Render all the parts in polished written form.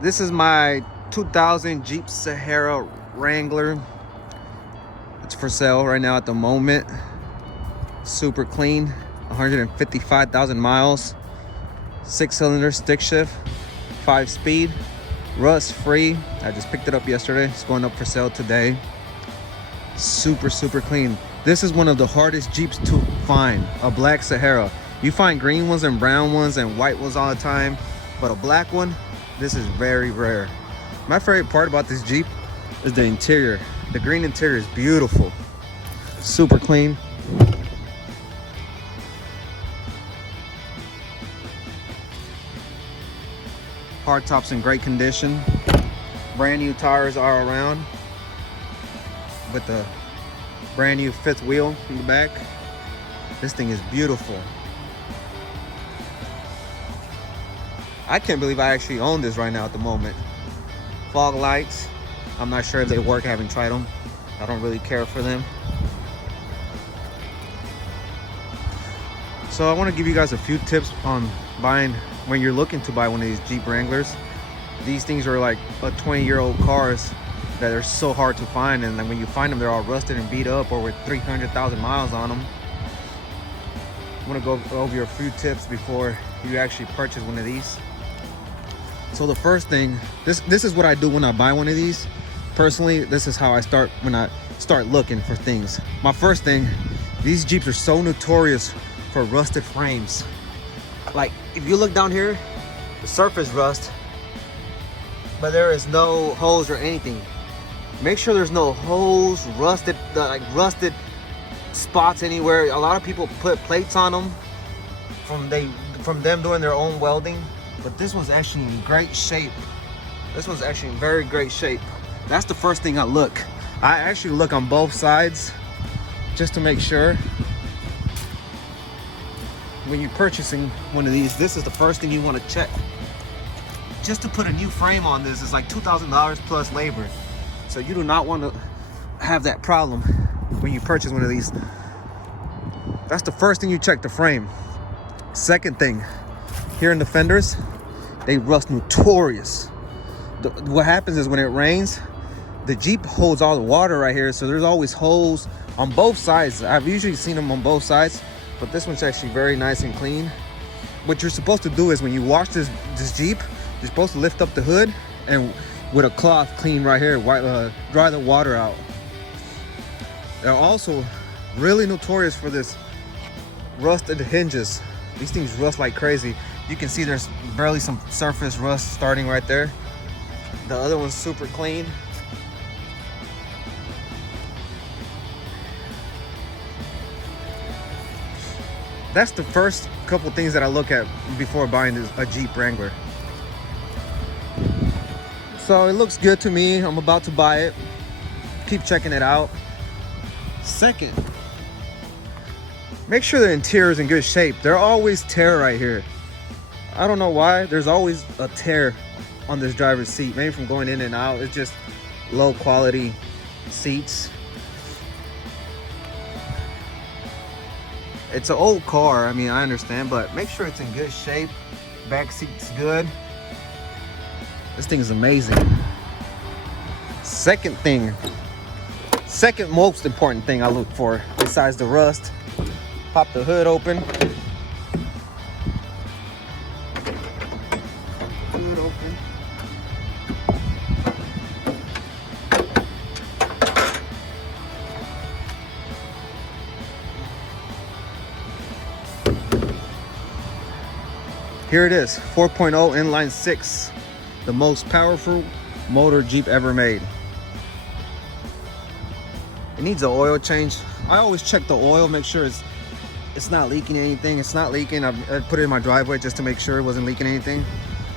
This is my 2000 Jeep Sahara Wrangler. It's for sale right now at the moment. Super clean, 155,000 miles, 6-cylinder stick shift, 5-speed, rust free. I just picked it up yesterday. It's going up for sale today. Super clean. This is one of the hardest Jeeps to find, a black Sahara. You find green ones and brown ones and white ones all the time, but a black one, this is very rare. My favorite part about this Jeep is the interior. The green interior is beautiful. Super clean. Hardtop's in great condition. Brand new tires are around with the brand new 5th wheel in the back. This thing is beautiful. I can't believe I actually own this right now at the moment. Fog lights, I'm not sure if they work, I haven't tried them. I don't really care for them. So I want to give you guys a few tips on buying when you're looking to buy one of these Jeep Wranglers. These things are like a 20-year-old cars that are so hard to find, and then when you find them, they're all rusted and beat up or with 300,000 miles on them. I want to go over a few tips before you actually purchase one of these. So the first thing, this is what I do when I buy one of these. Personally, this is how I start when I start looking for things. My first thing, these Jeeps are so notorious for rusted frames. Like if you look down here, the surface rust, but there is no holes or anything. Make sure there's no holes, rusted spots anywhere. A lot of people put plates on them from them doing their own welding, but this one's actually in great shape. This one's actually in very great shape. That's the first thing I look. I actually look on both sides just to make sure. When you're purchasing one of these, this is the first thing you want to check. Just to put a new frame on this is like $2,000 plus labor. So you do not want to have that problem when you purchase one of these. That's the first thing you check, the frame. Second thing, here in the fenders, they rust notorious. What happens is when it rains, the Jeep holds all the water right here, so there's always holes on both sides. I've usually seen them on both sides, but this one's actually very nice and clean. What you're supposed to do is when you wash this Jeep, you're supposed to lift up the hood and with a cloth clean right here, dry the water out. They're also really notorious for this rusted hinges. These things rust like crazy. You can see there's barely some surface rust starting right there. The other one's super clean. That's the first couple things that I look at before buying a Jeep Wrangler. So it looks good to me. I'm about to buy it. Keep checking it out. Second, make sure the interior is in good shape. There are always tear right here. I don't know why. There's always a tear on this driver's seat. Maybe from going in and out. It's just low quality seats. It's an old car, I mean, I understand, but make sure it's in good shape. Back seat's good. This thing is amazing. Second most important thing I look for, besides the rust, pop the hood open. Hood open. Here it is, 4.0 inline 6, the most powerful motor Jeep ever made. It needs an oil change. I always check the oil, make sure it's not leaking anything. It's not leaking. I put it in my driveway just to make sure it wasn't leaking anything.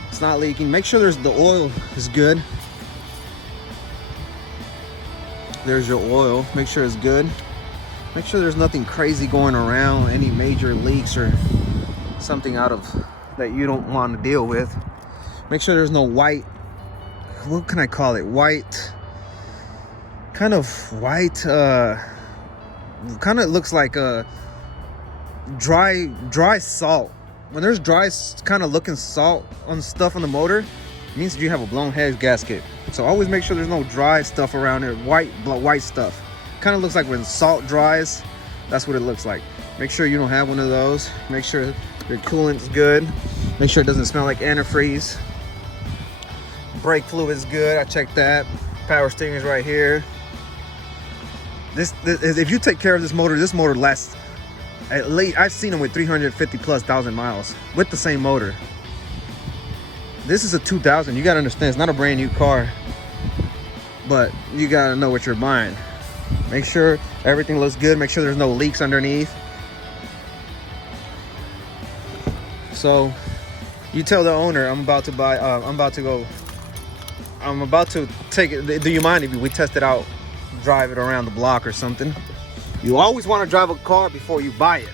It's not leaking. Make sure the oil is good. There's your oil. Make sure it's good. Make sure there's nothing crazy going around, any major leaks or something out of that you don't want to deal with. Make sure there's no white, what can I call it? Kind of looks like a dry salt. When there's dry kind of looking salt on stuff on the motor, It means that you have a blown head gasket. So always make sure there's no dry stuff around there, white stuff. Kind of looks like when salt dries, that's what it looks like. Make sure you don't have one of those. Make sure your coolant's good. Make sure it doesn't smell like antifreeze. Brake fluid's good, I checked that. Power steering is right here. This if you take care of this motor lasts at least, I've seen them with 350,000+ miles with the same motor. This is a 2000. You gotta understand, it's not a brand new car, but you gotta know what you're buying. Make sure everything looks good. Make sure there's no leaks underneath. So you tell the owner, I'm about to take it. Do you mind if we test it out, drive it around the block or something? You always want to drive a car before you buy it.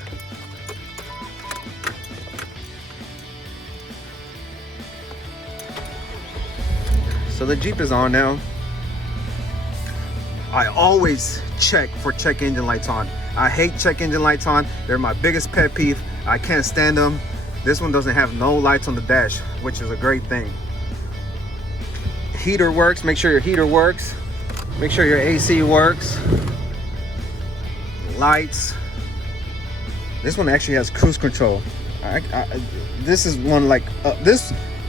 So the Jeep is on now. I always check for check engine lights on. I hate check engine lights on. They're my biggest pet peeve. I can't stand them. This one doesn't have no lights on the dash, which is a great thing. Heater works. Make sure your heater works. Make sure your AC works. Lights. This one actually has cruise control. This is one like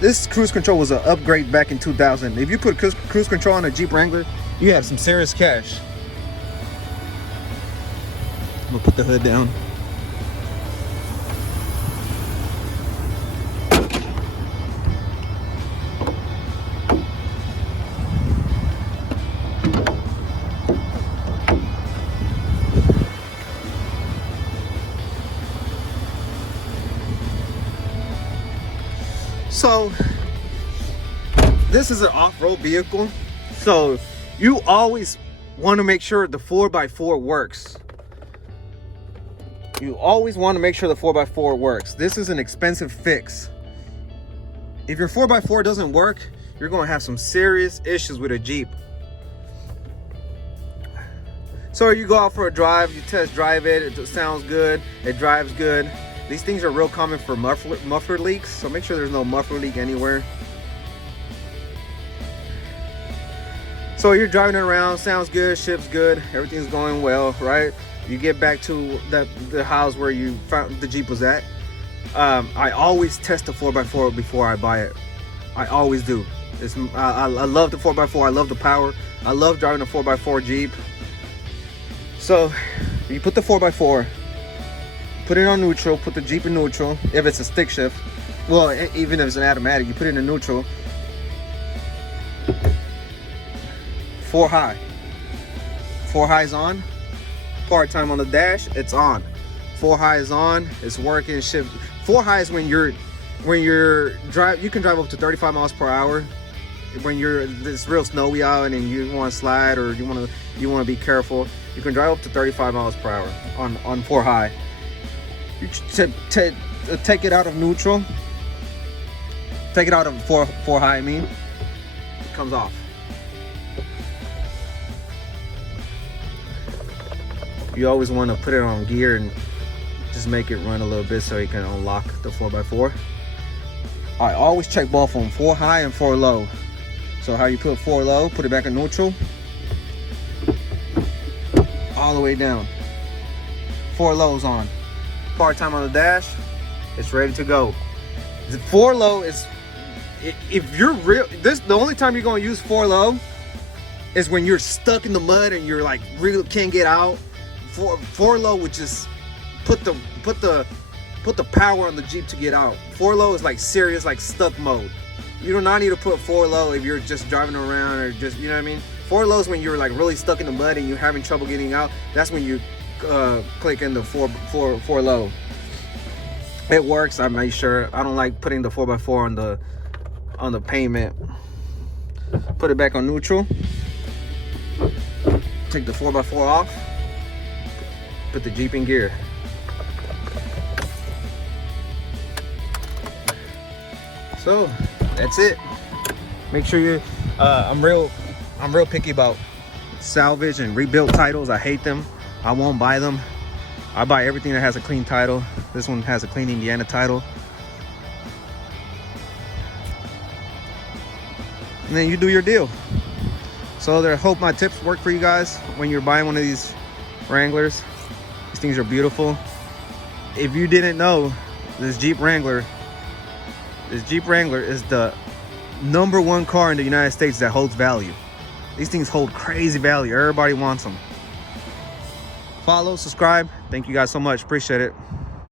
this cruise control was an upgrade back in 2000. If you put cruise control on a Jeep Wrangler, you have some serious cash. I'm gonna put the hood down. So this is an off-road vehicle, so you always want to make sure the 4x4 works. You always want to make sure the 4x4 works. This is an expensive fix. If your 4x4 doesn't work, you're going to have some serious issues with a Jeep. So you go out for a drive, you test drive it, it sounds good, it drives good. These things are real common for muffler leaks, so make sure there's no muffler leak anywhere. So you're driving it around, sounds good, ship's good, everything's going well, right? You get back to the house where you found the Jeep was at. I always test the 4x4 before I buy it. I always do. I love the 4x4, I love the power. I love driving a 4x4 Jeep. So you put the 4x4, put it on neutral, put the Jeep in neutral. If it's a stick shift, well, even if it's an automatic, you put it in neutral. 4 high. 4 high is on. Part-time on the dash, it's on. 4 high is on, it's working, shift. 4 high is when you're drive, you can drive up to 35 miles per hour. When it's real snowy out and you want to slide or you want to be careful, you can drive up to 35 miles per hour on 4 high. You take it out of neutral, take it out of 4 high, I mean, it comes off. You always want to put it on gear and just make it run a little bit so you can unlock the 4x4. I always check both on 4 high and 4 low. So how you put 4 low, put it back in neutral, all the way down. 4 lows on. Part-time on the dash, it's ready to go. The 4 low is, if you're real, the only time you're going to use 4 low is when you're stuck in the mud and you're like really can't get out. 4 low would just put the power on the Jeep to get out. 4 low is like serious, like stuck mode. You do not need to put 4 low if you're just driving around or just, you know what I mean? 4 low is when you're like really stuck in the mud and you're having trouble getting out. That's when you click in the 4 low. It works. I made sure. I don't like putting the 4x4 on the pavement. Put it back on neutral. Take the 4x4 off. Put the Jeep in gear. So that's it. Make sure you I'm real picky about salvage and rebuilt titles. I hate them. I won't buy them. I buy everything that has a clean title. This one has a clean Indiana title. and then you do your deal. So I hope my tips work for you guys when you're buying one of these Wranglers. These things are beautiful. If you didn't know, this Jeep Wrangler is the #1 car in the United States that holds value. These things hold crazy value. Everybody wants them. Follow, subscribe. Thank you guys so much. Appreciate it.